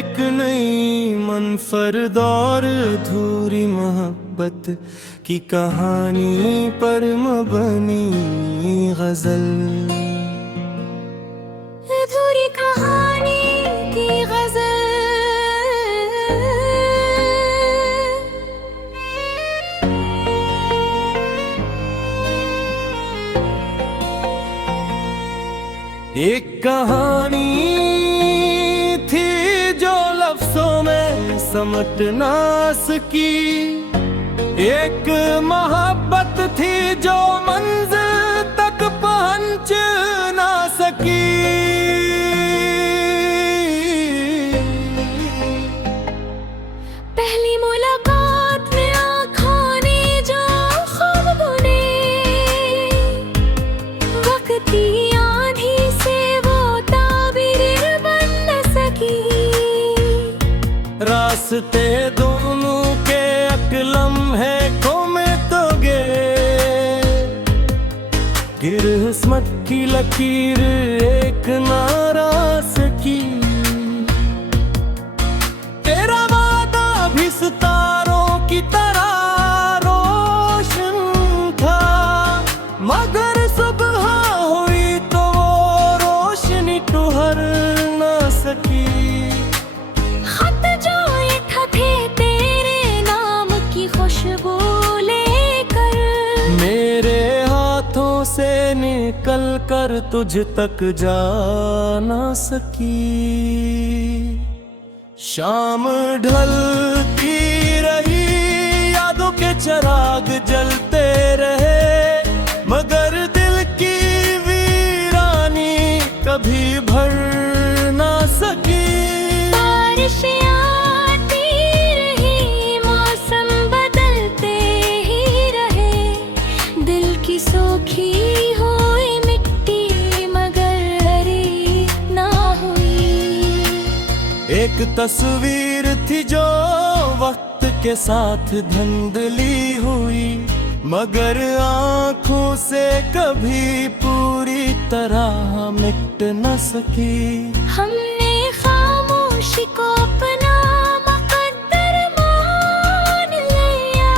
एक नई मनफरद और अधूरी मोहब्बत की कहानी पर मबनी गजल। अधूरी कहानी की गजल। एक कहानी थी जो लफ्जों में समट ना सकी, एक मोहब्बत थी जो मंजिल तक पहुंच ना सकी। पहली मुलाकात में आँखों ने जो ख्वाब बुने, वक्ती आंधी से वो ताबीर बन न सकी। रास्ते दोनों के अकलम है में तो गिर किस्मत की लकीर एक नारा सकी। तेरा वादा भी सितारों की तरह रोशन था, मगर सुबह हुई तो वो रोशनी ठुहर ना सकी। खत जो लिखा थे तेरे नाम की खुशबू लेकर, मेरे हाथों से निकल कर तुझ तक जा ना सकी। शाम ढलती रही, यादों के चिराग जलते रहे, मगर दिल की वीरानी कभी भर ना सकी। बारिशें आती रही, मौसम बदलते ही रहे, दिल की सूखी हुई मिट्टी मगर हरी ना हुई। एक तस्वीर थी जो वक्त के साथ धुंधली हुई, मगर आँखों से कभी पूरी तरह मिट न सकी। हमने खामोशी को अपना मुकद्दर मान लिया,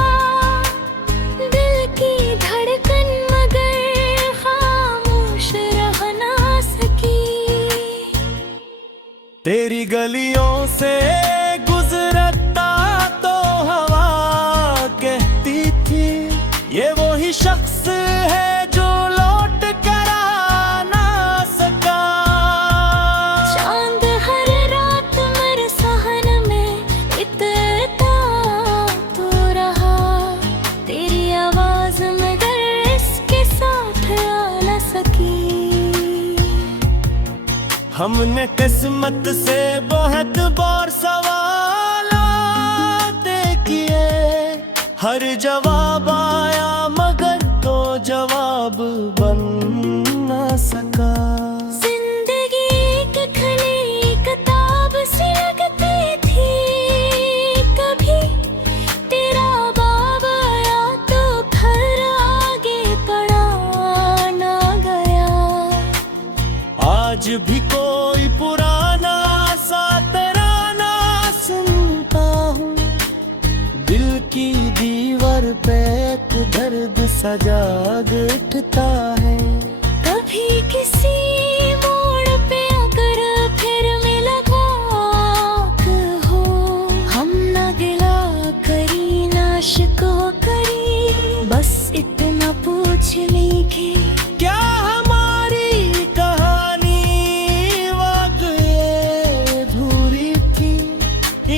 दिल की धड़कन मगर खामोश रह ना सकी। तेरी गलियों से गुजरता तो हवा कहती थी, ये वही शख्स है जो लौट कर आ ना सका। चांद हर रात मेरे सहन में इतना तो रहा, तेरी आवाज मगर इसके साथ आ न सकी। हमने किस्मत से बहुत बार सवाल किए, हर जवाब आया मगर तो जवाब बन न सका। जिंदगी एक खुली किताब सी लगती थी, कभी तेरा बाब आया तो घर आगे पढ़ा ना गया। आज भी कोई पुराना सा तराना सुनता हूँ, दिल की दीवार पे एक दर्द सा जाग उठता है। कभी किसी मोड़ पे अगर फिर मिला खाक हो, हम ना गिला करी ना शिकवा करी, बस इतना पूछ ली कि क्या हमारी कहानी वाकई अधूरी थी,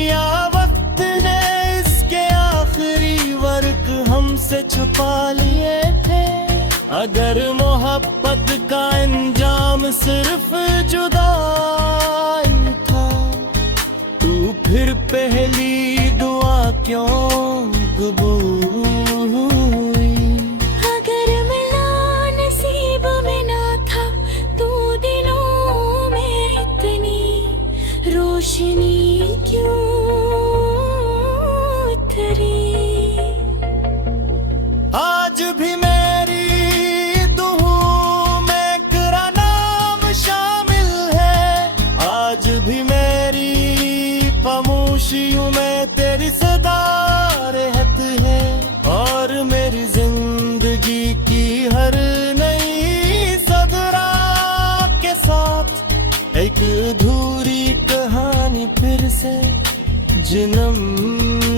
या वक्त ने इसके आखिरी वर्क हमसे छुपा लिए थे। अगर मोहब्बत का अंजाम सिर्फ जुदाई था, तू फिर पहली दुआ क्यों कबूल हुई। अगर मिला नसीब में ना था, तू दिलों में इतनी रोशनी क्यों उतरी। आज भी मेरी दुहू में तेरा नाम शामिल है, आज भी मेरी खुशियों में तेरी सदा रहत है, और मेरी जिंदगी की हर नई सदरा के साथ एक अधूरी कहानी फिर से जन्म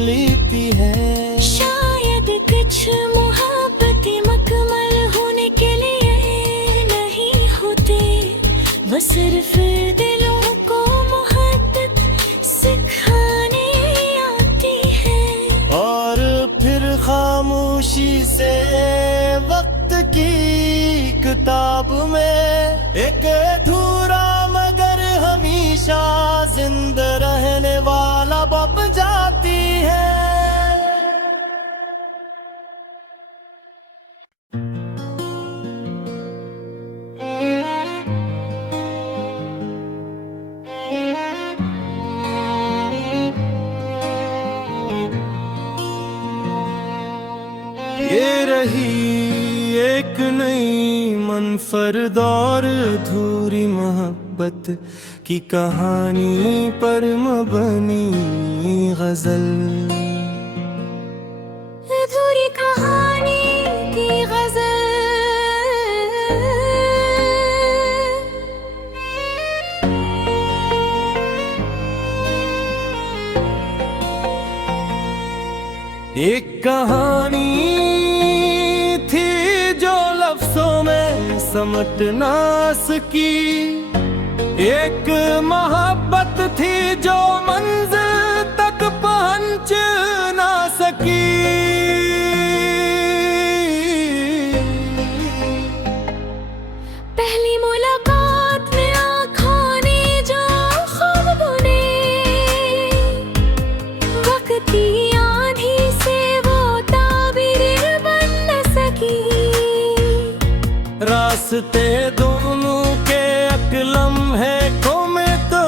लेती है। शायद कुछ मोहब्बतें मुकम्मल होने के लिए नहीं होते, वो सिर्फ दिलों को मोहब्बत सिखाने आती है। और फिर खामोशी से वक्त की किताब में एक अधूरा मगर हमेशा जिंदा रहने वाला बप जाती है। ये रही एक नई मनफरद और अधूरी मोहब्बत की कहानी पर मबनी गजल। अधूरी कहानी की गजल। एक कहानी थी जो लफ्जों में समट ना सकी, एक मोहब्बत थी जो मंजिल तक पहुंच ना सकी। पहली मुलाकात में आँखों ने जो ख्वाब बुने, वक्ती आंधी से वो ताबीर बन न सकी। रास्ते दोनों के लम्हे को में तो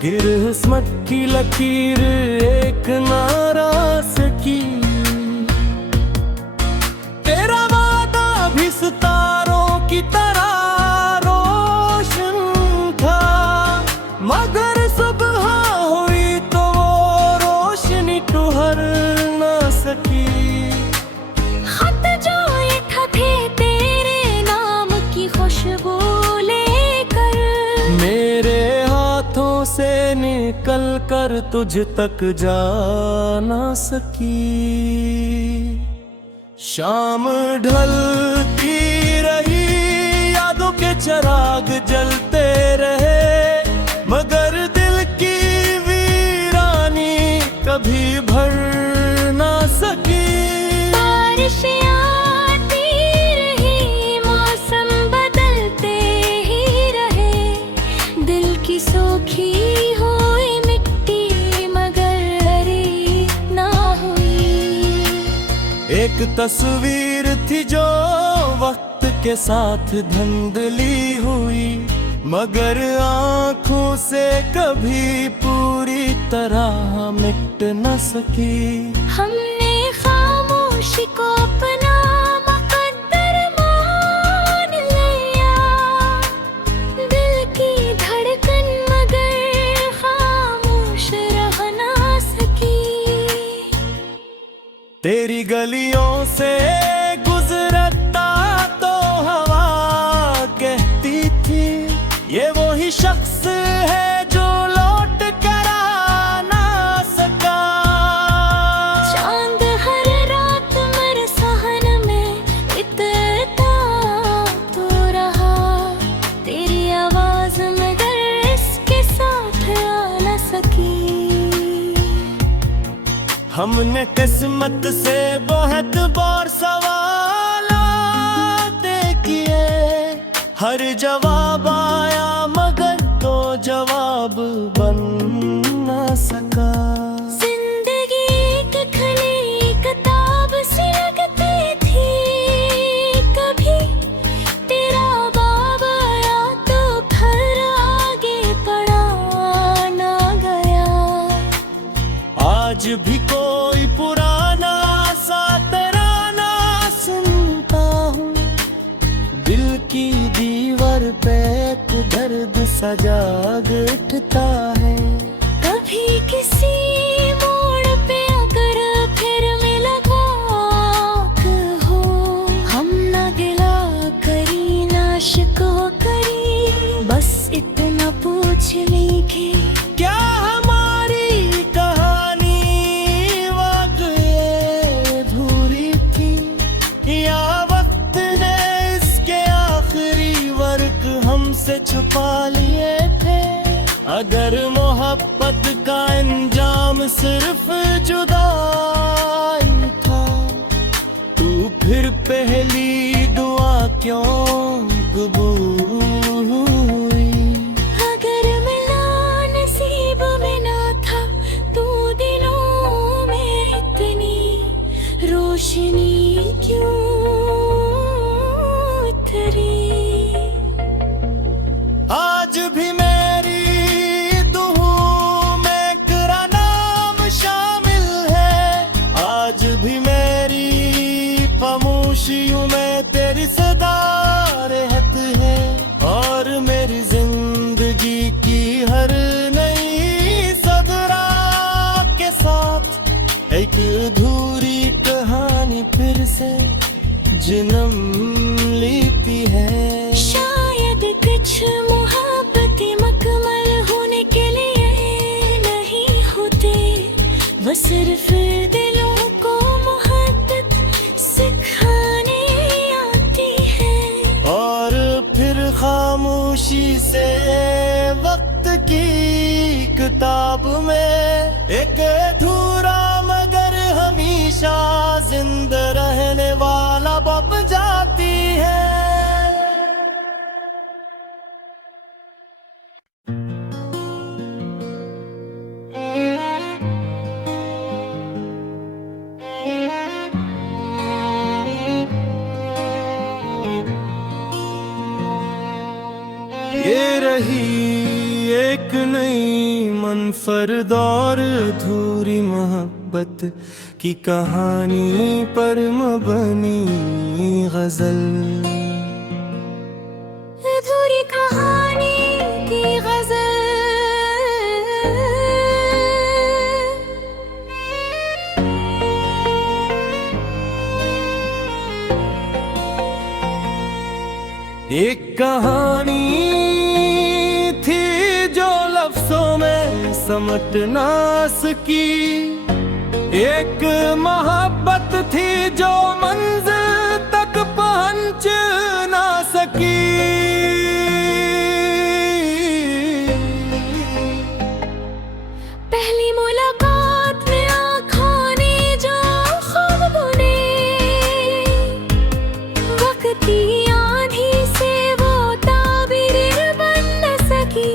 किस्मत की लकीर एक नारा सकी। तेरा वादा भी सितारों की तरह रोशन था, मगर सुबह हुई तो वो रोशनी ठुहर ना सकी। खत जो लिखा थे तेरे नाम की खुशबू लेकर, मेरे हाथों से निकल कर तुझ तक जा ना सकी। शाम ढलती रही, यादों के चिराग जलते रहे, मगर दिल की वीरानी कभी भर ना सकी। बारिशें आती रही, मौसम बदलते ही रहे, दिल की सूखी हुई मिट्टी मगर हरी ना हुई। एक तस्वीर थी जो वक्त के साथ धुंधली हुई, मगर आँखों से कभी पूरी तरह मिट न सकी। हमने खामोशी को अपना मुकद्दर मान लिया, दिल की धड़कन मगर खामोश रह ना सकी। तेरी गलियों से गुजरता तो हवा कहती थी, ये वही शख्स है जो लौट कर आ ना सका। चांद हर रात मेरे सहन में इतना तो रहा, तेरी आवाज मगर इसके साथ आ न सकी। हमने किस्मत से बहुत बार सवाल किए, हर जवाब आया मगर तो जवाब बन न सका। जिंदगी एक खुली किताब सी लगती थी, कभी तेरा बाब आया तो फिर आगे पढ़ा ना गया। आज भी कोई पुराना सा तराना सुनता हूँ, दिल की दीवार पे दर्द खुद सा जाग उठता है। कभी किसी मोड़ पे अगर फिर मुलाकात हो, हम ना गिला करी ना शिकवा करी, बस इतना पूछ ली कि क्या हमारी कहानी वाकई अधूरी थी, या वक्त ने इसके आखिरी वर्क हमसे छुपा लिए थे। अगर मोहब्बत का अंजाम सिर्फ जुदाई था, तू फिर पहली दुआ क्यों कबूल हुई? अगर मिला नसीब में ना था, तू दिलों में इतनी रोशनी क्यों उतरी? आज भी मेरी दुहू में तेरा नाम शामिल है, आज भी मेरी खामोशियों में तेरी सदा रहत है, और मेरी जिंदगी की हर नई सदरा के साथ एक अधूरी कहानी फिर से जन्म लेती है। शायद कुछ मोहब्बतें मुकम्मल होने के लिए नहीं होते, वो सिर्फ दिलों को मोहब्बत सिखाने आती है। और फिर खामोशी से वक्त की किताब में एक अधूरा मगर हमेशा जिंदा रहने वाला बप जाती है। ये रही एक नई मनफरद और अधूरी मोहब्बत की कहानी पर मबनी गजल। अधूरी कहानी की गजल। एक कहानी थी जो लफ्जों में समट ना सकी, एक मोहब्बत थी जो मंजिल तक पहुंच ना सकी। पहली मुलाकात में आँखों ने जो ख्वाब बुने, वक्ती आंधी से वो ताबीर बन न सकी।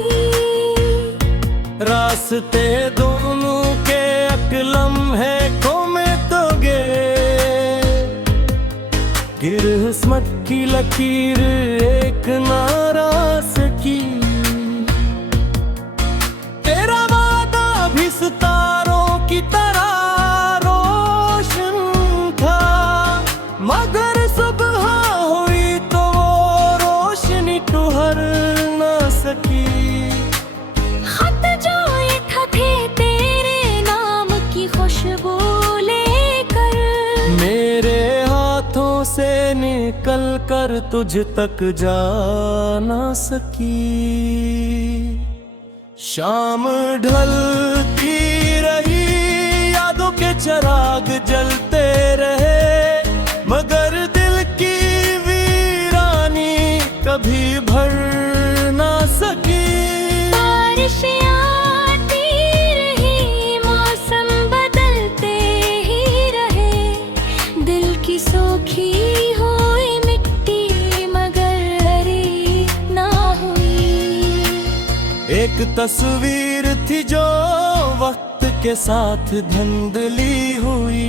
रास्ते दोनों के अकलम है कोमे तो गे, किस्मत की लकीर एक नारा सकी। तेरा वादा भी सितारों की तरह रोशन था, मगर सुबह हुई तो वो रोशनी ठहर ना सकी। खत जो लिखा थे तेरे नाम की खुशबू लेकर, मेरे हाथों से निकल कर तुझ तक जा ना सकी। शाम ढलती रही, यादों के चिराग जलते रहे, मगर दिल की वीरानी कभी भर ना सकी। बारिशें आती रही, मौसम बदलते ही रहे, दिल की सूखी हुई मिट्टी मगर हरी ना हुई। एक तस्वीर थी जो वक्त के साथ धुंधली हुई,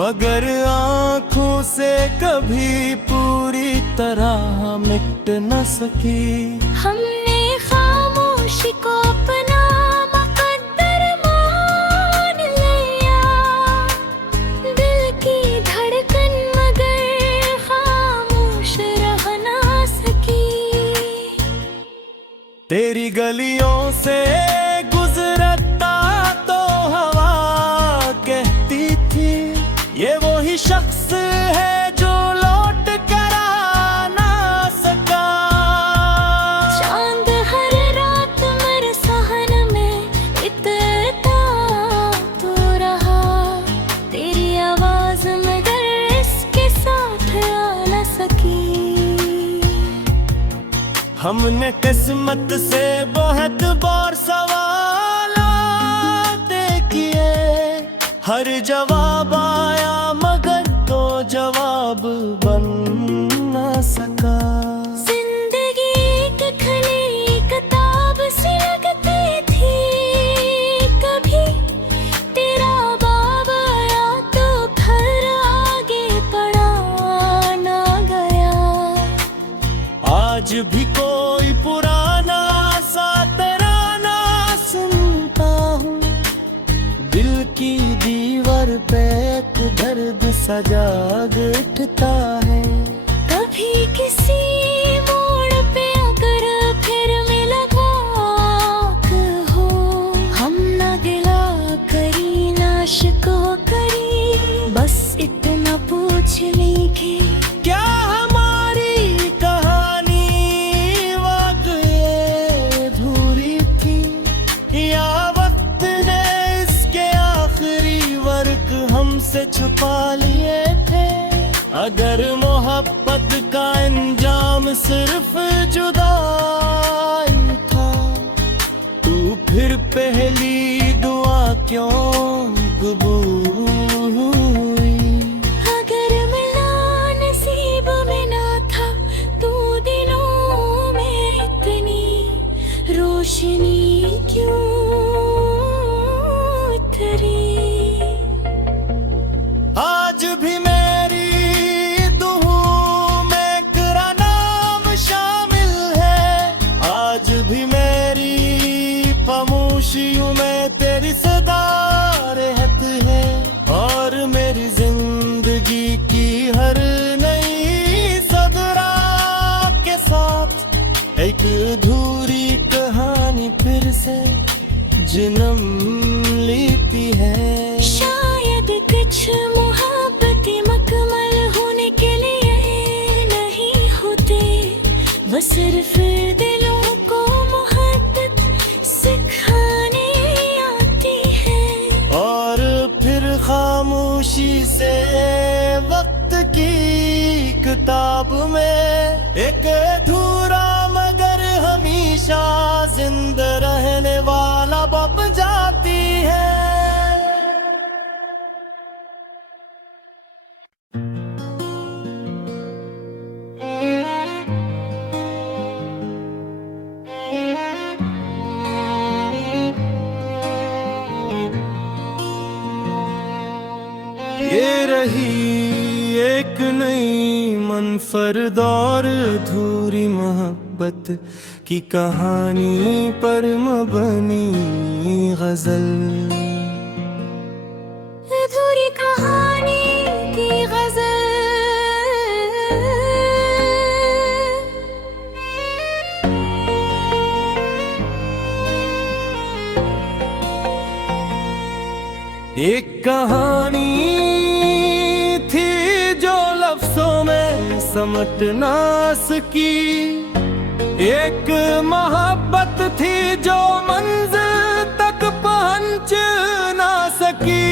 मगर आँखों से कभी पूरी तरह मिट न सकी। हमने खामोशी को अपना मुकद्दर मान लिया, दिल की धड़कन मगर खामोश रह ना सकी। तेरी गलियों से गुजरता तो हवा कहती थी ये वही शख्स है जो लौट कर आ ना सका। चांद हर रात मेरे सहन में इतना तो रहा, तेरी आवाज मगर इसके साथ आ न सकी। हमने किस्मत से बहुत बार सवाल किए, हर जवाब आया मगर तो जवाब बन न सका। जिंदगी एक खली किताब सी लगती थी, कभी तेरा बाब आया तो घर आगे पढ़ा ना गया। आज भी कोई पुराना सा तराना सुनता हूँ, दिल की दीवार पे एक दर्द सा जाग उठता है। कभी किसी मोड़ पे अगर फिर मिला खाक हो, हम ना गिला करी ना शिकवा करी, बस इतना पूछ ली कि क्या हमारी कहानी वाकई अधूरी थी, या वक्त ने इसके आखिरी वर्क हमसे छुपा लिए थे। अगर मोहब्बत का अंजाम सिर्फ जुदाई था, तू फिर पहली दुआ क्यों कबूल हुई। अगर मिला नसीब में ना था तो दिलों में इतनी रोशनी क्यों उतरी। आज भी मेरी दुहू में तेरा नाम शामिल है, आज भी मेरी खामोशियों में तेरी सदा रहत है। और मेरी जिंदगी की हर नई सदरा के साथ एक अधूरी कहानी फिर से जन्म लेती है। शायद कुछ मोहब्बतें मुकम्मल होने के लिए नहीं होते, वो सिर्फ दिलों को मोहब्बत सिखाने आती है। और फिर खामोशी से वक्त की किताब में एक अधूरा मगर हमेशा जिंदा रहने वाला बप जाती है। ये रही एक नई मनफरद और अधूरी मोहब्बत की कहानी पर मबनी गजल। अधूरी कहानी की गजल। एक कहानी थी जो लफ्जों में समट ना सकी, एक मोहब्बत थी जो मंजिल तक पहुंच ना सकी।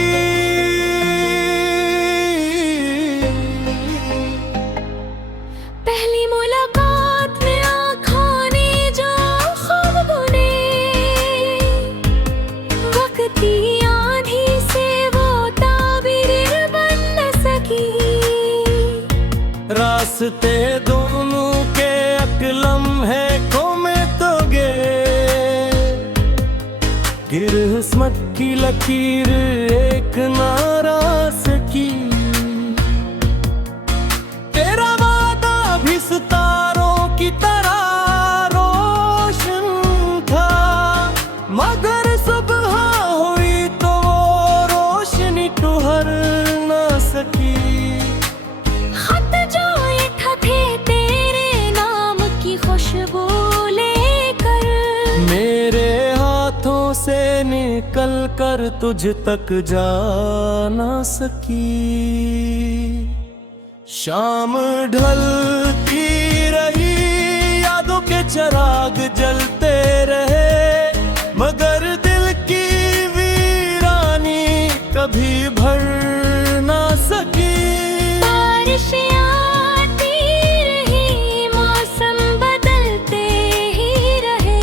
पहली मुलाकात में आँखों ने जो ख्वाब बुने, वक्ती आंधी से वो ताबीर बन न सकी। रास्ते दोनों के लम्हे को में तो किस्मत की लकीर एक नाराज की। तेरा वादा भी सितारों की तरह रोशन था, मगर सुबह हुई तो वो रोशनी ठुहर ना सकी। खत जो लिखा थे तेरे नाम की खुशबू लेकर, से निकल कर तुझ तक जा ना सकी। शाम ढलती रही, यादों के चिराग जलते रहे, मगर दिल की वीरानी कभी भर ना सकी। बारिश आती रही, मौसम बदलते ही रहे,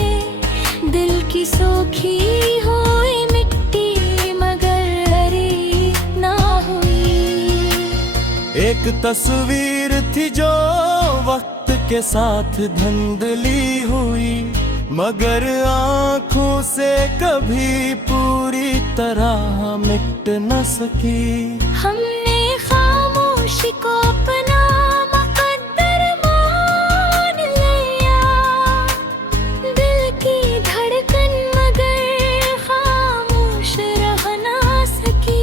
दिल की सूखी हुई मिट्टी मगर हरी ना हुई। एक तस्वीर थी जो वक्त के साथ धुंधली हुई, मगर आँखों से कभी पूरी तरह मिट न सकी। हमने खामोशी को अपना मुकद्दर मान लिया, दिल की धड़कन मगर खामोश रह ना सकी।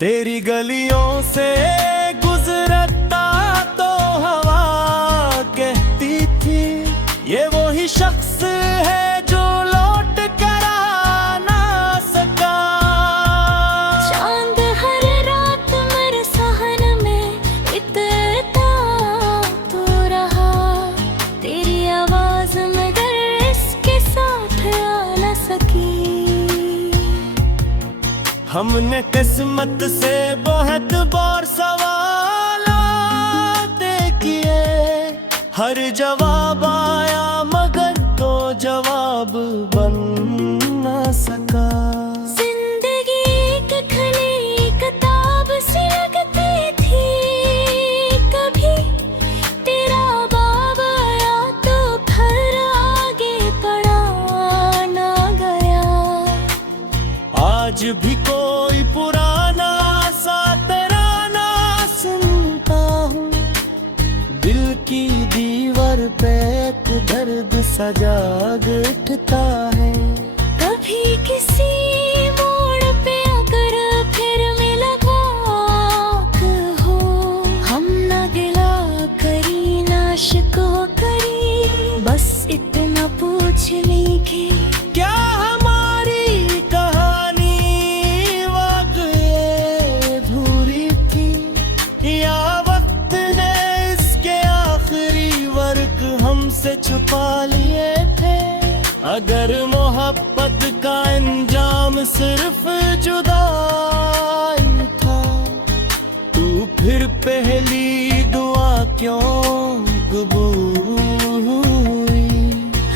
तेरी गलियों से गुजरता तो हवा कहती थी, ये वही शख्स है जो लौट कर आ ना सका। चांद हर रात मेरे सहन में इतरता तो रहा, तेरी आवाज मगर इसके साथ आ न सकी। हमने किस्मत से बहुत बार सवाल किए, हर जवाब आया मगर तो जवाब बन न सका। जिंदगी एक खली किताब सी लगती थी, कभी तेरा बाब आया तो फिर आगे पढ़ा ना गया। आज भी कोई पुराना सा तराना सुनता हूँ, दिल की दीवार पे एक दर्द सा जाग उठता है। कभी किसी मोड़ पे अगर फिर मुलाकात हो, हम ना गिला करी ना शिकवा करी, बस इतना पूछ लेंगे क्या हमारी कहानी वाकई अधूरी थी, या वक्त ने इसके आखिरी वर्क हमसे छुपा लिए थे। अगर मोहब्बत का अंजाम सिर्फ जुदाई था, तू फिर पहली दुआ क्यों कबूल हुई।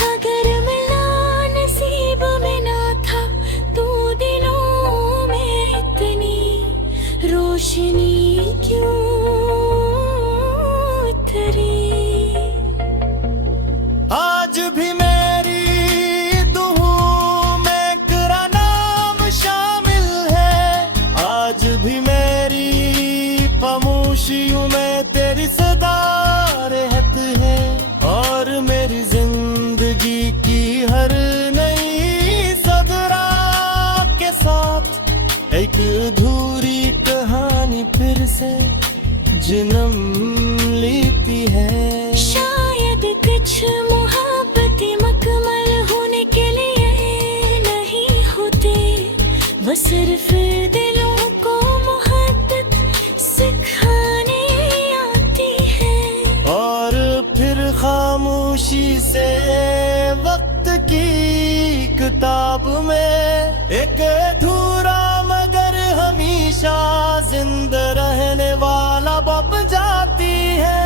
अगर मिला नसीब में ना था तू दिलों में इतनी रोशनी क्यों उतरी। आज भी मेरी दुहू में तेरा नाम शामिल है, आज भी मेरी खामोशियों में तेरी सदा रहत है, और मेरी जिंदगी की हर नई सदरा के साथ एक अधूरी कहानी फिर से जन्म लेती है। शायद कुछ मोहब्बतें मुकम्मल होने के लिए नहीं होते, वो सिर्फ दिलों को मोहब्बत सिखाने आती है। और फिर खामोशी से वक्त की किताब में एक अधूरा मगर हमेशा जिंदा रहने वाला बप जाती है।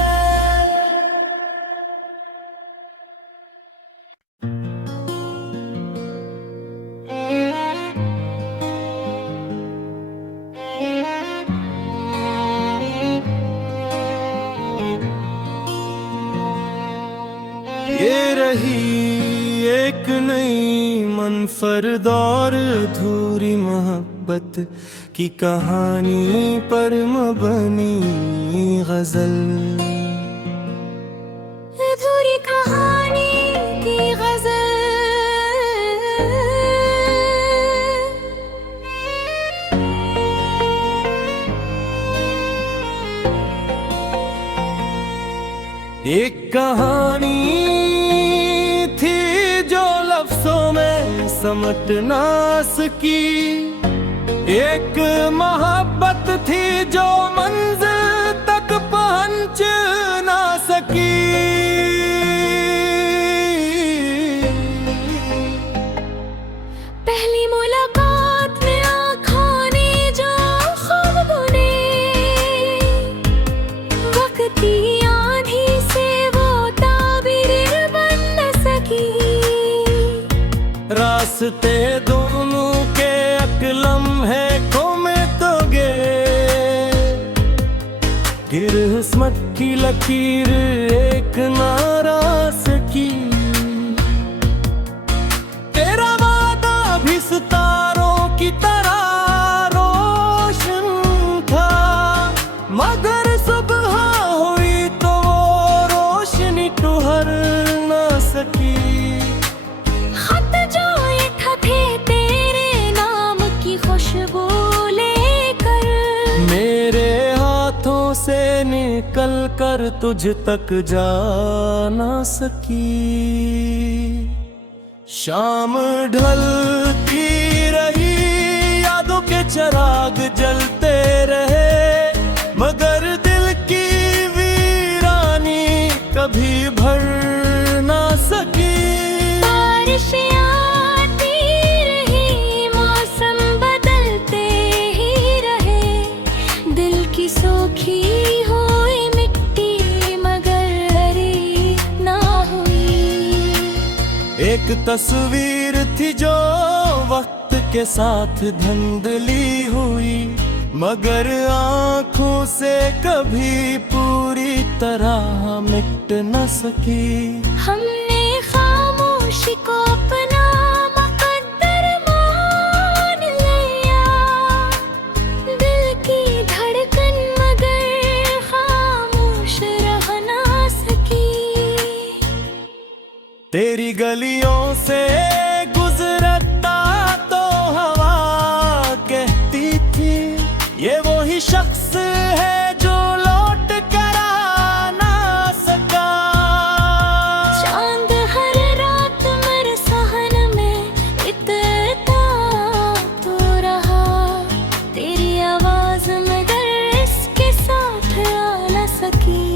ये रही एक नई मनफरद और अधूरी मोहब्बत की कहानी पर मबनी गजल। अधूरी कहानी की गजल। एक कहानी थी जो लफ्जों में समट ना सकी। एक मोहब्बत थी जो मंजिल तक पहुंच ना सकी। पहली मुलाकात में आँखों ने जो ख्वाब बुने, वक्ती आंधी से वो ताबीर बन न सकी। रास्ते दोनों के अकलम है घूमे तो गे, किस्मत की लकीर एक नारा सकी। तेरा वादा भी सितारों की तरह रोशन था, मगर सुबह हुई तो वो रोशनी ठुहर ना सकी। खत जो लिखा थे तेरे नाम की खुशबू लेकर, मेरे हाथों से निकल कर तुझ तक जा ना सकी। शाम ढलती रही, यादों के चिराग जलते रहे, मगर दिल की वीरानी कभी भर ना सकी। बारिशें आती रही, मौसम बदलते ही रहे, दिल की सूखी हुई मिट्टी मगर हरी ना हुई। एक तस्वीर थी जो वक्त के साथ धुंधली हुई, मगर आँखों से कभी पूरी तरह मिट न सकी। हमने खामोशी को अपना मुकद्दर मान लिया, दिल की धड़कन मगर खामोश रह ना सकी। तेरी गलियों से गुजरता तो हवा कहती थी, ये वही शख्स है जो लौट कर आ ना सका। चांद हर रात मेरे सहन में इतना तो रहा, तेरी आवाज मगर इसके साथ आ न सकी।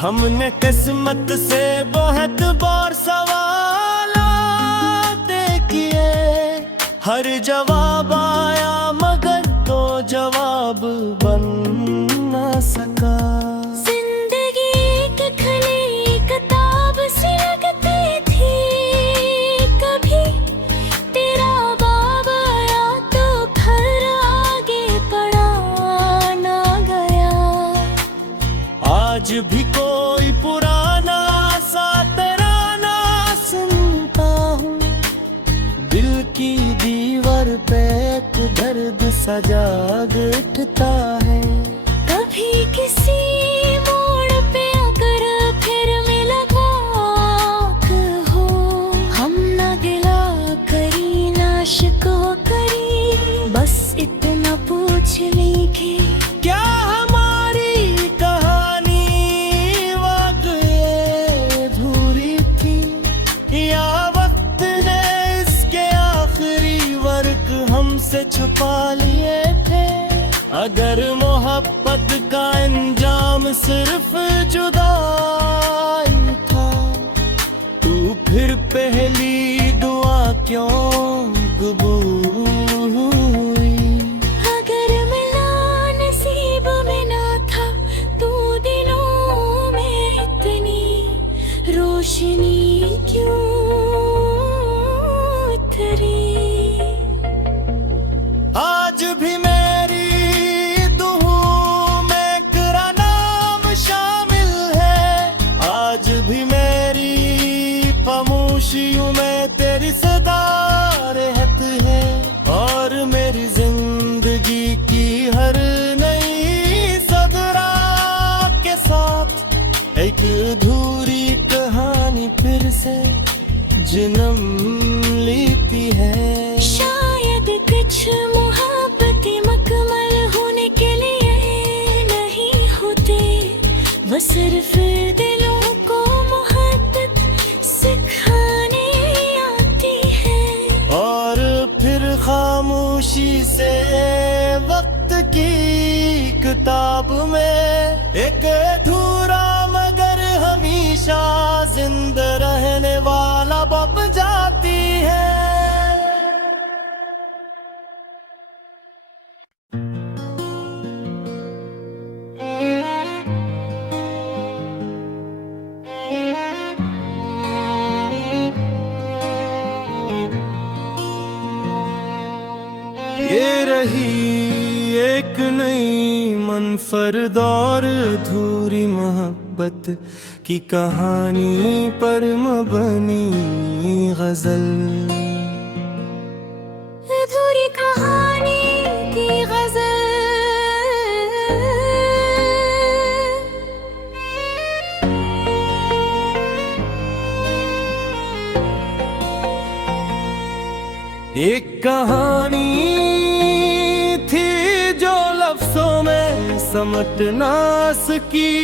हमने किस्मत से बहुत बार सवाल किए, हर जवाब आया मगर तो जवाब बन ना सका। जिंदगी एक खुली किताब सी लगती थी, कभी तेरा बाब आया तो घर आगे पढ़ा ना गया। आज भी कोई पुराना सा तराना सुनता हूँ, दिल की दीवार पे एक दर्द सा जाग उठता है। कभी किसी मोड़ पे अगर फिर मुलाकात हो, हम ना गिला करी ना शिकवा करी, बस इतना पूछ लेंगे क्या हमारी कहानी वाकई अधूरी थी, या वक्त ने इसके आखिरी वर्क हमसे छुपा लिए थे। अगर मोहब्बत का अंजाम सिर्फ जुदाई था, तू फिर पहली दुआ क्यों कबूल हुई। अगर मिला नसीब में ना था, तू दिलों में इतनी रोशनी क्यों उतरी। आज भी मेरी दुआ में तेरा नाम शामिल है, आज भी मेरी खामोशियों में तेरी सदा रहत है, और मेरी जिंदगी की हर नई सदरा के साथ एक अधूरी कहानी फिर से जन्म लेती है। शायद कुछ मोहब्बतें मुकम्मल होने के लिए नहीं होते, वो सिर्फ दिलों को मोहब्बत सिखाने किताब में एक अधूरा मगर हमेशा जिंदा रहने वाला बप जाती है। ये रही एक नई मनफरद और अधूरी मोहब्बत की कहानी पर मबनी गजल। अधूरी कहानी की गजल। एक कहानी थी जो लफ्जों में समट ना सकी,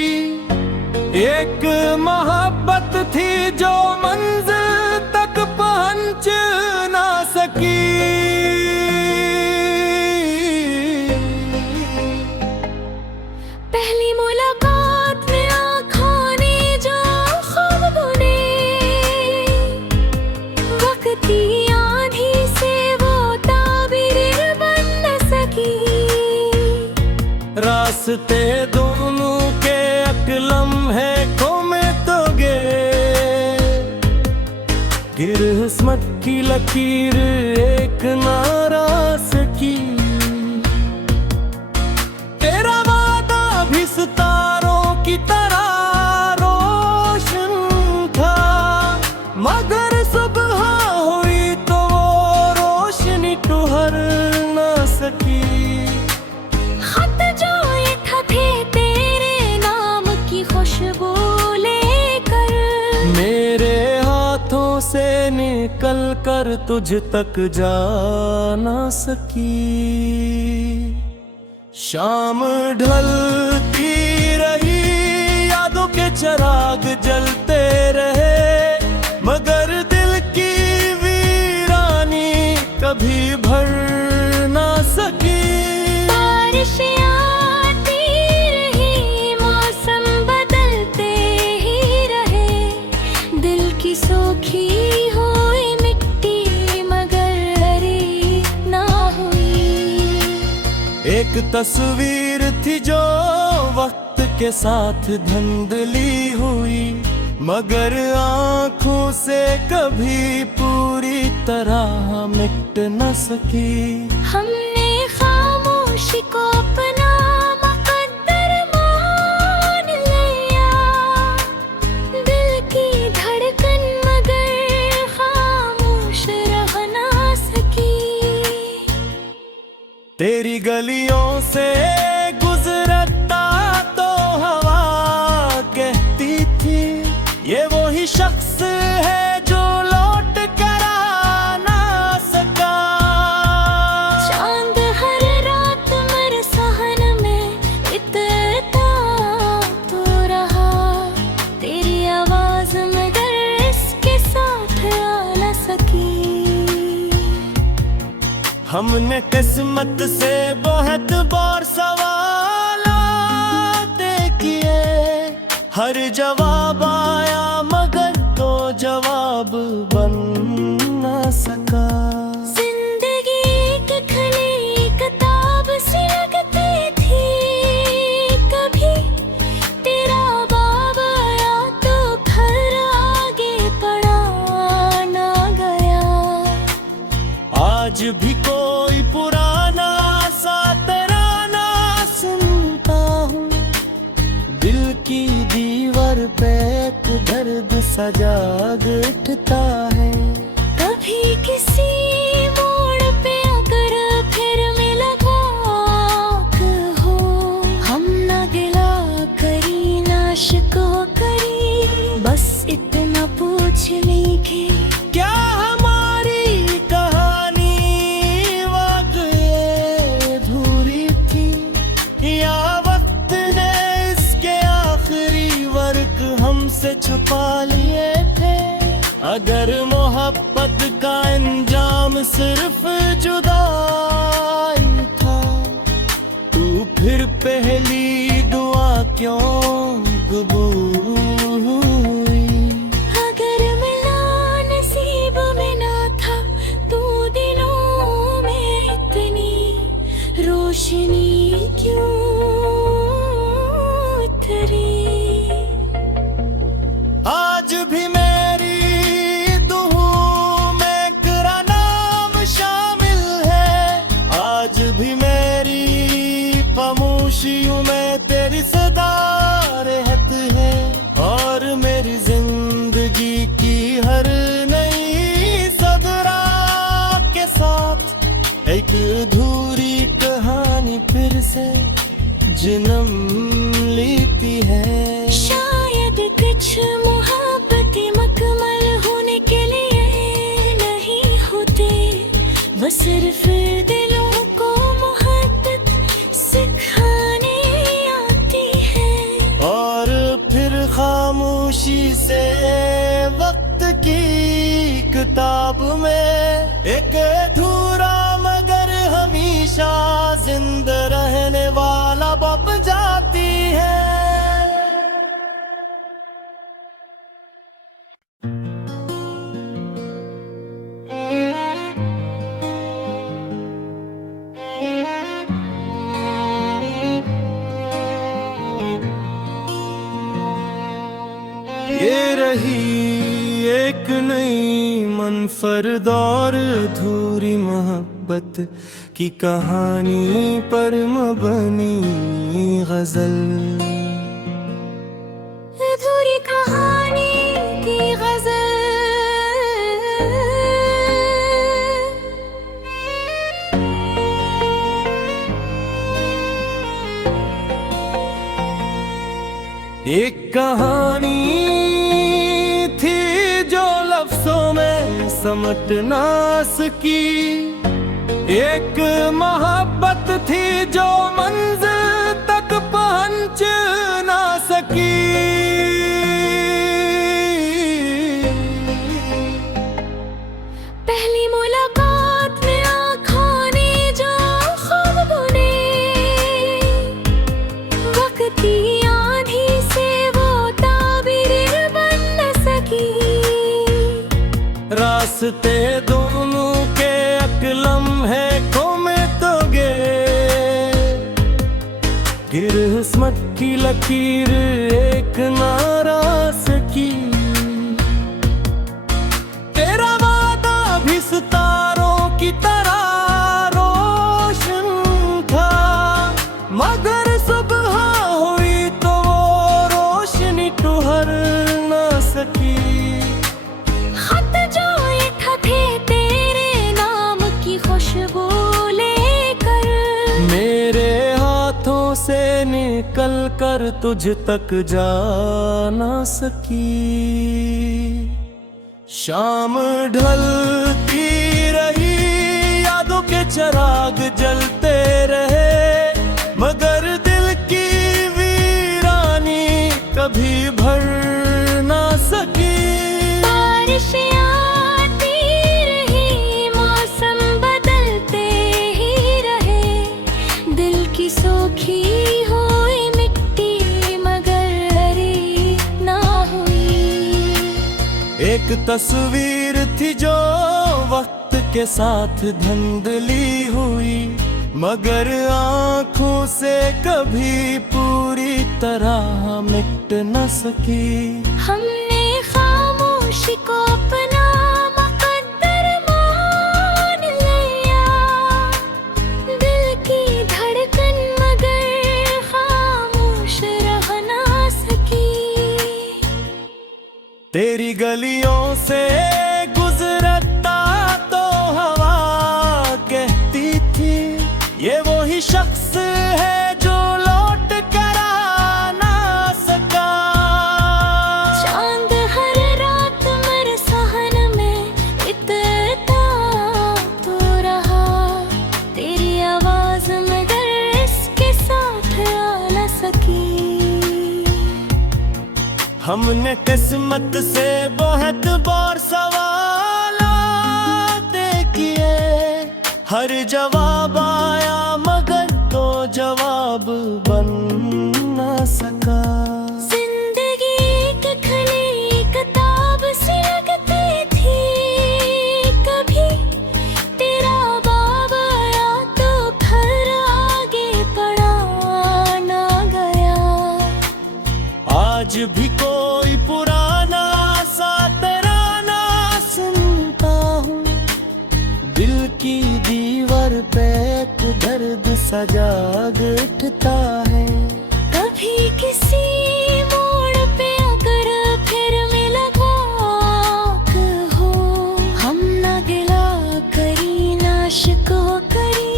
एक मोहब्बत थी जो मंजिल तक पहुंच ना सकी। पहली मुलाकात में आँखों ने जो ख्वाब बुने, वक्त की आंधी से वो ताबीर बन न सकी। रास्ते दोनों के लम्हे को में तो किस्मत की लकीर एक नाराज की। तेरा वादा भी सितारों की तरह रोशन था, मगर सुबह हुई तो वो रोशनी ठुहर ना सकी। खत जो लिखा थे तेरे नाम की खुशबू लेकर, मेरे हाथों से निकल कर तुझ तक जा ना सकी। शाम ढलती रही, यादों के चिराग जलते रहे, मगर दिल की वीरानी कभी भर ना सकी। बारिशें आती रही, मौसम बदलते ही रहे, दिल की सूखी हुई मिट्टी मगर हरी ना हुई। एक तस्वीर थी जो वक्त के साथ धुंधली हुई, मगर आँखों से कभी पूरी तरह मिट न सकी। हमने खामोशी को अपना मुकद्दर मान लिया, दिल की धड़कन मगर खामोश रह ना सकी। तेरी गलियों से गुजरता तो हवा कहती थी, ये वही शख्स है जो लौट कर आ ना सका। चांद हर रात मेरे सहन में इतना तो रहा, तेरी आवाज मगर इसके साथ आ न सकी। हमने किस्मत से बहुत बार सवाल किए, हर जवाब आया मगर तो जवाब बन न सका। जिंदगी की खुली किताब सी लगती थी, कभी तेरा बाब आया तो घर आगे पढ़ा ना गया। आज भी कोई पुराना सा तराना सुनता हूँ, दिल की दीवार पे एक दर्द सा जाग उठता है। कभी किसी मोड़ पे अगर फिर मुलाकात हो, हम ना गिला करी ना शिकवा करी, बस इतना पूछ ली कि क्या हमारी कहानी वाकई अधूरी थी, या वक्त ने इसके आखिरी वर्क हमसे छुपा लिए थे। अगर मोहब्बत का अंजाम सिर्फ जुदाई था, तू फिर पहली दुआ क्यों कबूल हुई? अगर मिला नसीब में ना था तो दिलों में इतनी रोशनी क्यों उतरी? आज भी मेरी दुआ में तेरा नाम शामिल है, आज भी मेरी खामोशियों में तेरी सदा रहती है, और मेरी जिंदगी की हर नई सदरा के साथ एक अधूरी कहानी फिर से जन्म लेती है। शायद कुछ मोहब्बतें मुकम्मल होने के लिए नहीं होते, वो सिर्फ दिलों को मोहब्बत सिखाने आती है। और फिर खामोशी से वक्त की किताब में एक अधूरा मगर हमेशा जिंदा रहने वाला बप जाती है। ये रही एक नई मनफरद और अधूरी मोहब्बत की कहानी पर मबनी गजल। अधूरी कहानी की गजल। एक कहानी थी जो लफ्जों में समट ना सकी, एक मोहब्बत थी जो मंजिल तक पहुंच ना सकी। पहली मुलाकात में आँखों ने जो ख्वाब बुने, वक्ती आंधी से वो ताबीर बन न सकी। रास्ते दोनों के अकलम है कोमे तो गे, किस्मत की लकीर एक नारा सकी। तेरा वादा भी सितारों की तरह रोशन था, मगर सुबह हुई तो वो रोशनी ठुहर ना सकी। खत जो लिखा थे तेरे नाम की खुशबू लेकर, मेरे हाथों से निकल कर तुझ तक जा ना सकी। शाम ढलती रही, यादों के चिराग जलते रहे, मगर दिल की वीरानी कभी भर ना सकी। बारिशें आती रही, मौसम बदलते ही रहे, दिल की सूखी हुई मिट्टी मगर हरी ना हुई। एक तस्वीर थी जो वक्त के साथ धुंधली हुई, मगर आँखों से कभी पूरी तरह मिट न सकी। हमने खामोशी को अपना मुकद्दर मान लिया, दिल की धड़कन मगर खामोश रह ना सकी। तेरी गलियों से गुजरता तो हवा कहती थी, ये वही शख्स है जो लौट कर आ ना सका। चांद हर रात मेरे सहन में इतना तो रहा, तेरी आवाज मगर इसके साथ आ न सकी। हमने किस्मत से बहुत बार सवाल किए, हर जवाब आया मगर तो जवाब सा जाग उठता है। कभी किसी मोड़ पे अगर फिर मुलाकात हो, हम ना गिला करी ना शिकवा करी,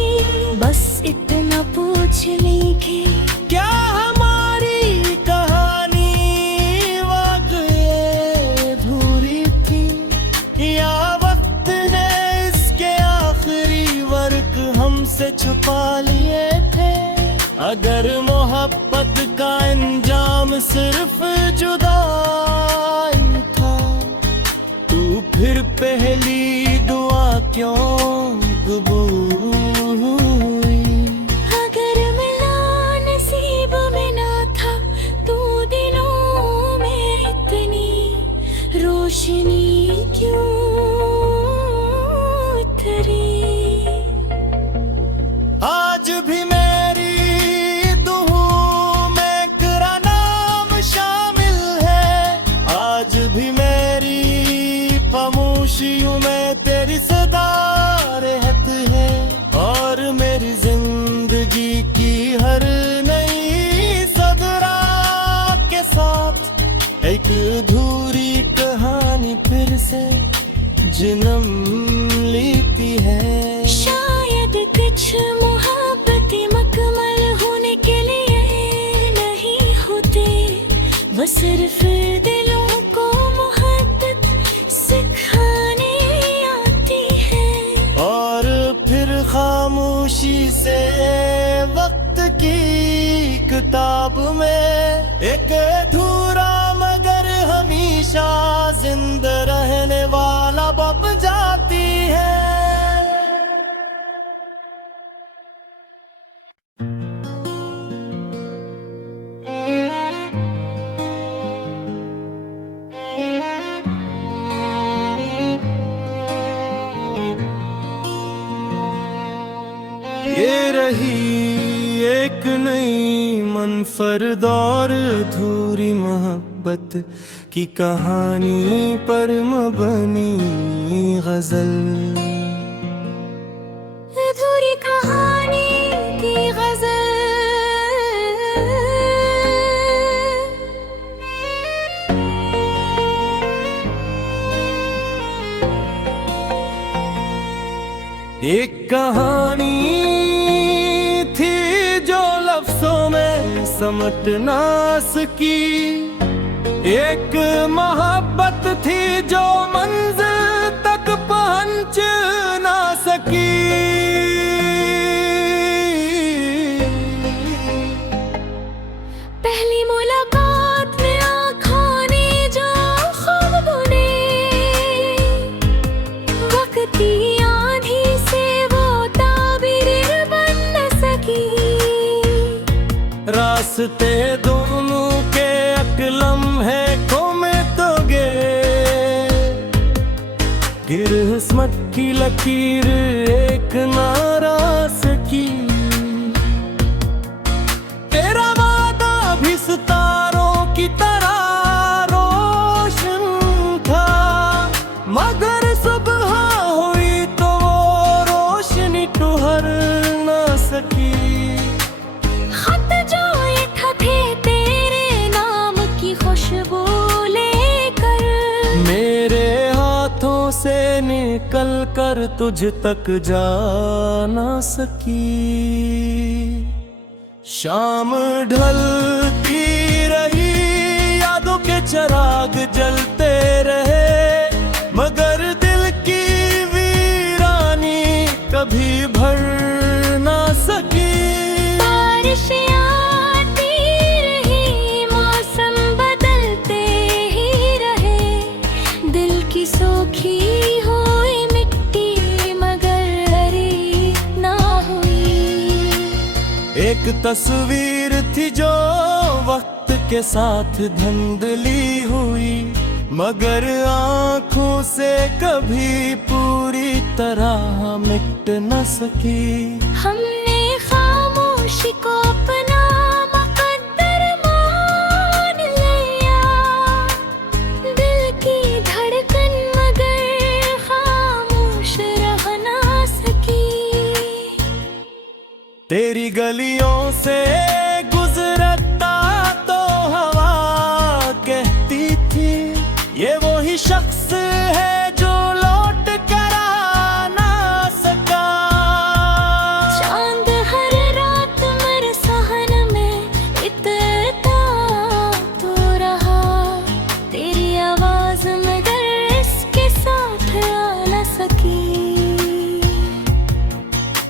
बस इतना पूछ लें कि क्या हमारी कहानी वाकई अधूरी थी, या वक्त ने इसके आखिरी वर्क हमसे छुपा लिए थे। अगर मोहब्बत का अंजाम सिर्फ जुदाई था, तू फिर पहली दुआ क्यों कबूल हुई? अगर मिला नसीब में ना था, तू दिलों में इतनी रोशनी क्यों उतरी? आज भी मेरी दुहू में तेरा नाम शामिल है, आज भी मेरी खामोशियों में तेरी सदा रहत है, और मेरी जिंदगी की हर नई सदरा के साथ एक अधूरी कहानी फिर से जन्म लेती है। शायद कुछ मोहब्बतें मुकम्मल होने के लिए नहीं होते, वो सिर्फ दिलों को मोहब्बत सिखाने आती है। और फिर खामोशी से वक्त की किताब में एक अधूरा मगर हमेशा जिंदा रहने वाला बप जाती है। ये रही एक नई मनफरद और अधूरी मोहब्बत की कहानी पर मबनी गजल। अधूरी कहानी की गजल। एक कहानी थी जो लफ्जों में समट ना सकी, एक मोहब्बत थी जो मंजिल तक पहुंच ना सकी। पहली मुलाकात में आँखों ने जो ख्वाब बुने, वक्ती आंधी से वो ताबीर बन न सकी। रास्ते दोनों के अकलम है में तो किस्मत की लकीर एक नाराज की। तेरा वादा भी सितारों की तरह रोशन था, मगर सुबह हुई तो वो रोशनी ठुहर ना सकी। खत जो लिखा थे तेरे नाम की खुशबू लेकर, मेरे हाथों से निकल कर तुझ तक जा ना सकी। शाम ढलती रही, यादों के चिराग जलते रहे, मगर दिल की वीरानी कभी भर ना सकी। बारिश आती रही, मौसम बदलते ही रहे, दिल की सूखी हुई मिट्टी मगर हरी ना हुई। एक तस्वीर थी जो वक्त के साथ धुंधली हुई, मगर आँखों से कभी पूरी तरह मिट न सकी। हमने खामोशी को अपना मुकद्दर मान लिया, दिल की धड़कन मगर खामोश रह ना सकी। तेरी गलियों से गुजरता तो हवा कहती थी ये वही शख्स है जो लौट कर आ ना सका। चांद हर रात मेरे सहन में इतना तो रहा, तेरी आवाज मगर इसके साथ आ न सकी।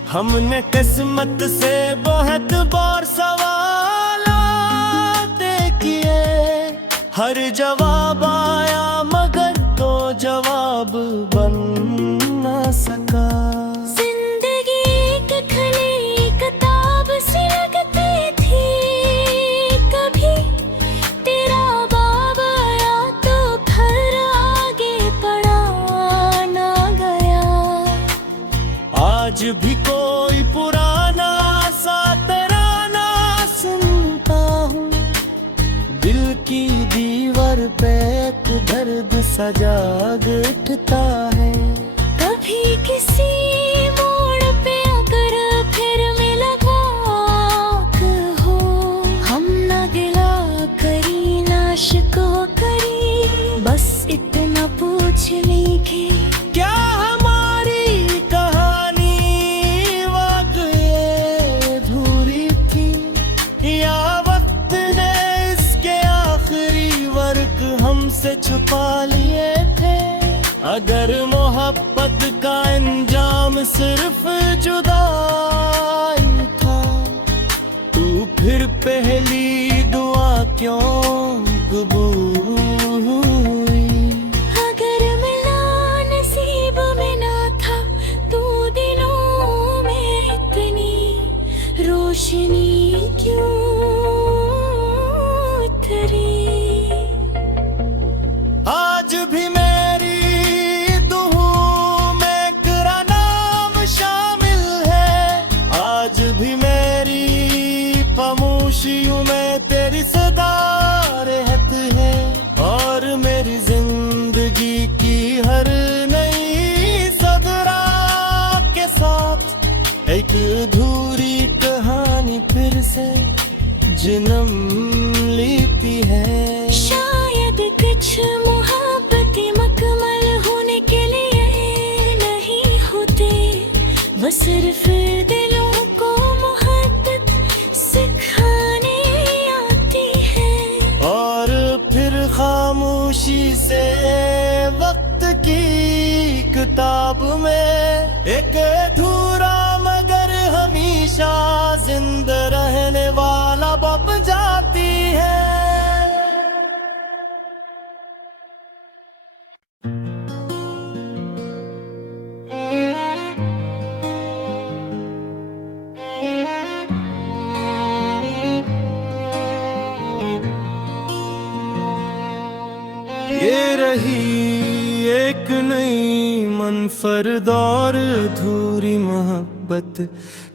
हमने किस्मत से बहुत बार सवाल किए, हर जवाब आया मगर तो जवाब बन न सका। जिंदगी एक खली किताब सी लगती थी, कभी तेरा बाब आया तो घर आगे पढ़ा ना गया। आज भी कोई पुराना सा तराना सुनता हूँ, दिल की दीवार पे एक दर्द सा जाग उठता है। कभी किसी मोड़ पे अगर फिर मिला वाक हो, हम ना गिला करी ना शिकवा करी, बस इतना पूछ ली कि क्या हमारी कहानी वाकई अधूरी थी, या वक्त ने इसके आखिरी वर्क हमसे छुपा लिए थे। अगर मोहब्बत का अंजाम सिर्फ जुदाई था, तू फिर पहली दुआ क्यों कबूल हुई। अगर मिला नसीब में ना था तो दिलों में इतनी रोशनी क्यों उतरी। आज भी मेरी दुहू में तेरा नाम शामिल है, आज भी मेरी खामोशियों में तेरी सदा रहती है। और मेरी जिंदगी की हर नई सदरा के साथ एक अधूरी कहानी फिर से जन्म लेती है। शायद कुछ मोहब्बतें मुकम्मल होने के लिए नहीं होते, वो सिर्फ दिलों को मोहब्बत सिखाने आती है। और फिर खामोशी से वक्त की किताब में एक अधूरा मगर हमेशा जिंदा रहने वाला बप जाती है। ये रही एक नई मनफरद और अधूरी मोहब्बत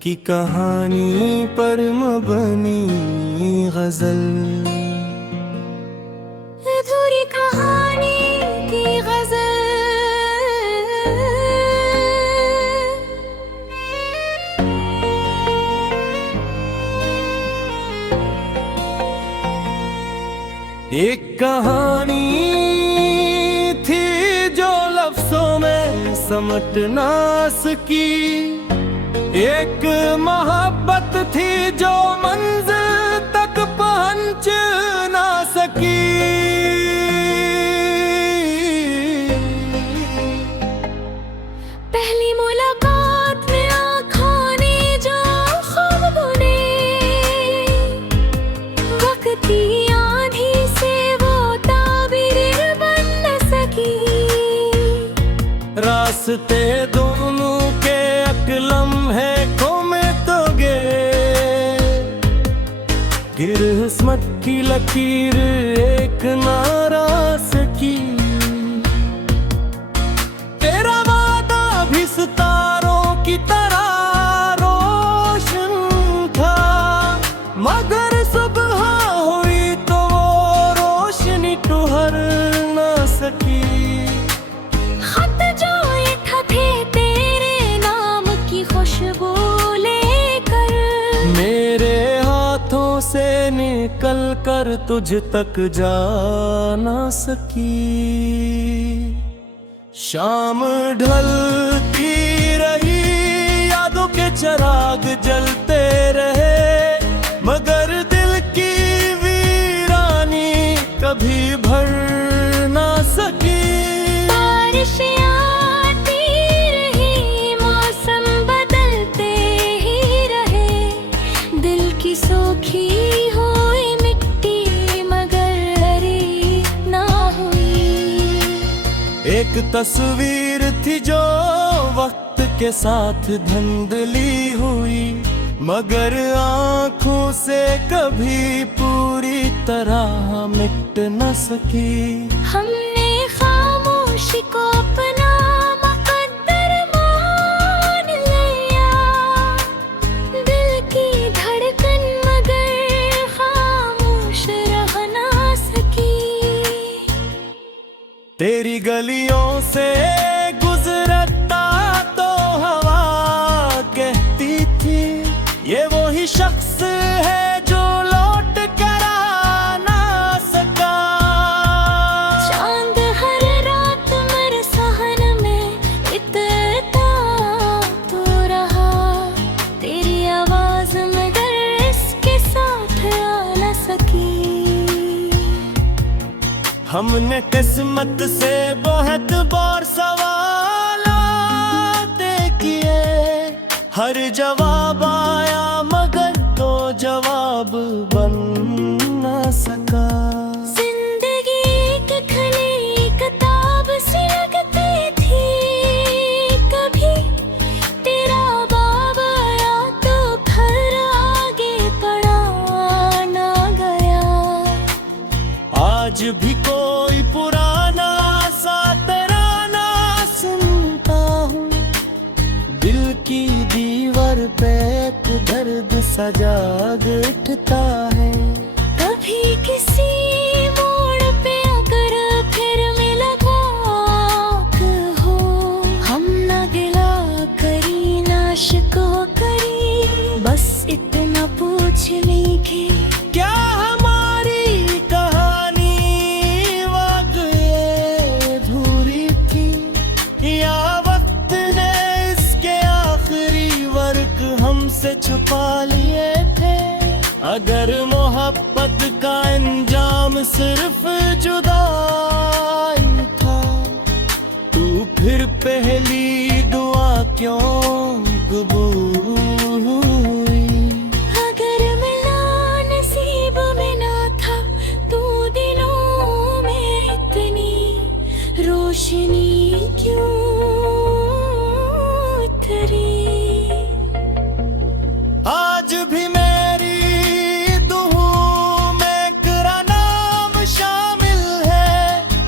की कहानी पर मबनी गजल। अधूरी कहानी की गजल। एक कहानी थी जो लफ्जों में समट ना सकी, एक मोहब्बत थी जो मंजिल तक पहुंच ना सकी। पहली मुलाकात में आँखों ने जो ख्वाब बुने, वक्ती आंधी से वो ताबीर बन न सकी। रास्ते दोनों के अकलम है में तो किस्मत की लकीर एक नाराज की। तेरा वादा भी सितारों की तरह रोशन था, मगर सुबह हुई तो वो रोशनी ठुहर ना सकी। खत जो लिखा थे तेरे नाम की खुशबू लेकर, कर तुझ तक जा ना सकी। शाम ढलती रही, यादों के चिराग जलते रहे, मगर दिल की वीरानी कभी भर ना सकी। बारिशें आती रही, मौसम बदलते ही रहे, दिल की सूखी हुई मिट्टी मगर हरी ना हुई। एक तस्वीर थी जो वक्त के साथ धुंधली हुई, मगर आँखों से कभी पूरी तरह मिट न सकी। हमने खामोशी को अपना मुकद्दर मान लिया, दिल की धड़कन मगर खामोश रह ना सकी। तेरी गलियों से गुजरता तो हवा कहती थी, ये वही शख्स है जो लौट कर आ ना सका। चांद हर रात मेरे सहन में इतना तो रहा, तेरी आवाज मगर इसके साथ आ न सकी। हमने किस्मत से बहुत बार सवाल किए, हर जवाब आया मगर तो जवाब बन न सका। जिंदगी की खुली किताब सी लगती थी, कभी तेरा बाब आया तो घर आगे पढ़ा ना गया। आज भी कोई पुराना सा तराना सुनता हूँ, दिल की दीवार पे एक दर्द सा जाग उठता है। कभी किसी मोड़ पे अगर फिर मुलाकात हो, हम ना गिला करी ना शिकवा करी, बस इतना पूछ लेंगे क्या हमारी कहानी वाकई अधूरी थी, या वक्त ने इसके आखिरी वर्क हमसे छुपा लिए थे। अगर मोहब्बत का अंजाम सिर्फ जुदाई था, तू फिर पहली दुआ क्यों कबूल हुई। अगर मिला नसीब में ना था, तू दिलों में इतनी रोशनी क्यों उतरी। आज भी मेरी दुहू में तेरा नाम शामिल है,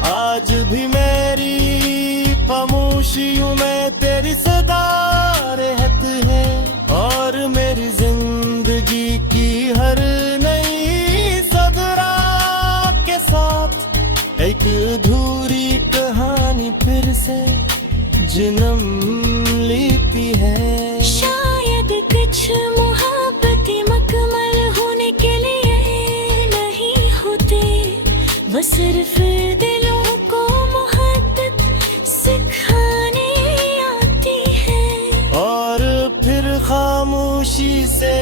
आज भी मेरी खामोशियों में तेरी सदा रहत है, और मेरी जिंदगी की हर नई सदरा के साथ एक अधूरी कहानी फिर से जन्म लेती है। शायद कुछ मोहब्बतें मुकम्मल होने के लिए नहीं होते, वो सिर्फ दिलों को मोहब्बत सिखाने आती है। और फिर खामोशी से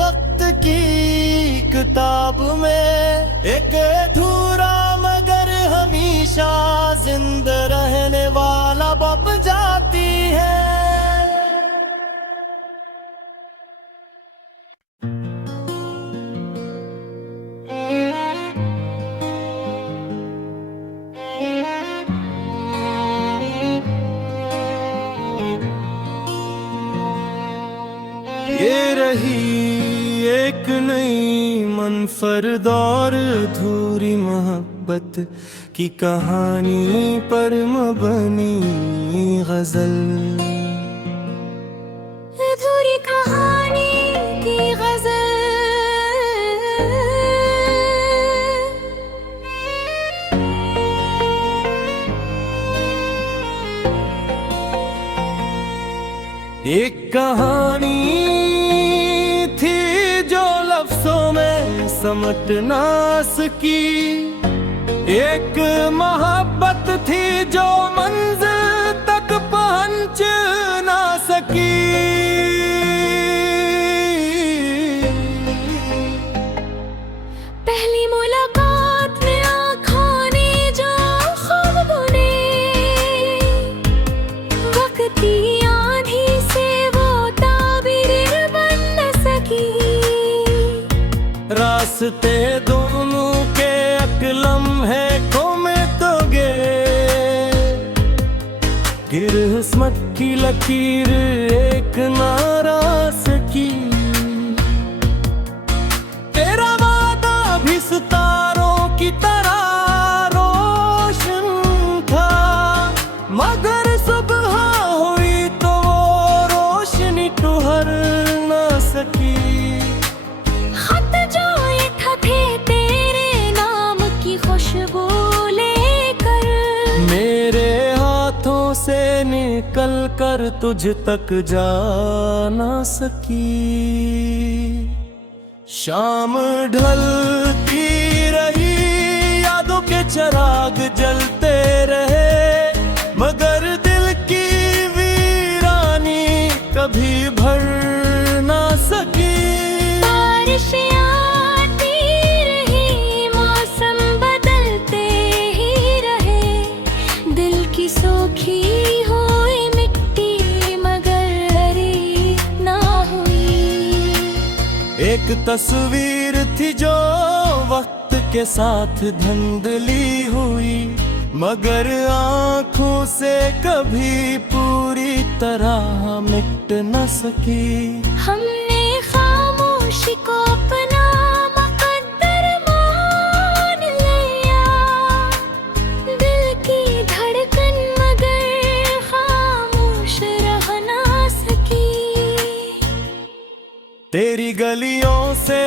वक्त की किताब में एक अधूरा मगर हमेशा जिंदा रहने वाला बप जाती है। ये रही एक नई मनफरद और अधूरी मोहब्बत की कहानी पर मबनी गजल। अधूरी कहानी की गजल। एक कहानी थी जो लफ्जों में समट ना सकी। एक मोहब्बत थी जो मंजिल तक पहुंच ना सकी। पहली मुलाकात में आँखों ने जो ख्वाब बुने, वक्ती आंधी से वो ताबीर बन न सकी। रास्ते दोनों के अकलम है कोमे तो गे, किस्मत की लकीर एक नारा सकी। तेरा वादा भी सितारों की तरह रोशन था, मगर सुबह हुई तो वो रोशनी ठहर ना सकी। खत जो लिखा थे तेरे नाम की खुशबू लेकर, मेरे हाथों से निकल कर तुझ तक जा ना सकी। शाम ढलती रही, यादों के चिराग जलते रहे, मगर दिल की वीरानी कभी भर ना सकी। बारिशें आती रही, मौसम बदलते ही रहे, दिल की सूखी हुई मिट्टी मगर हरी ना हुई। एक तस्वीर थी जो वक्त के साथ धुंधली हुई, मगर आँखों से कभी पूरी तरह मिट न सकी। हमने खामोशी को अपना मुकद्दर मान लिया, दिल की धड़कन मगर खामोश रह ना सकी। तेरी गलियों से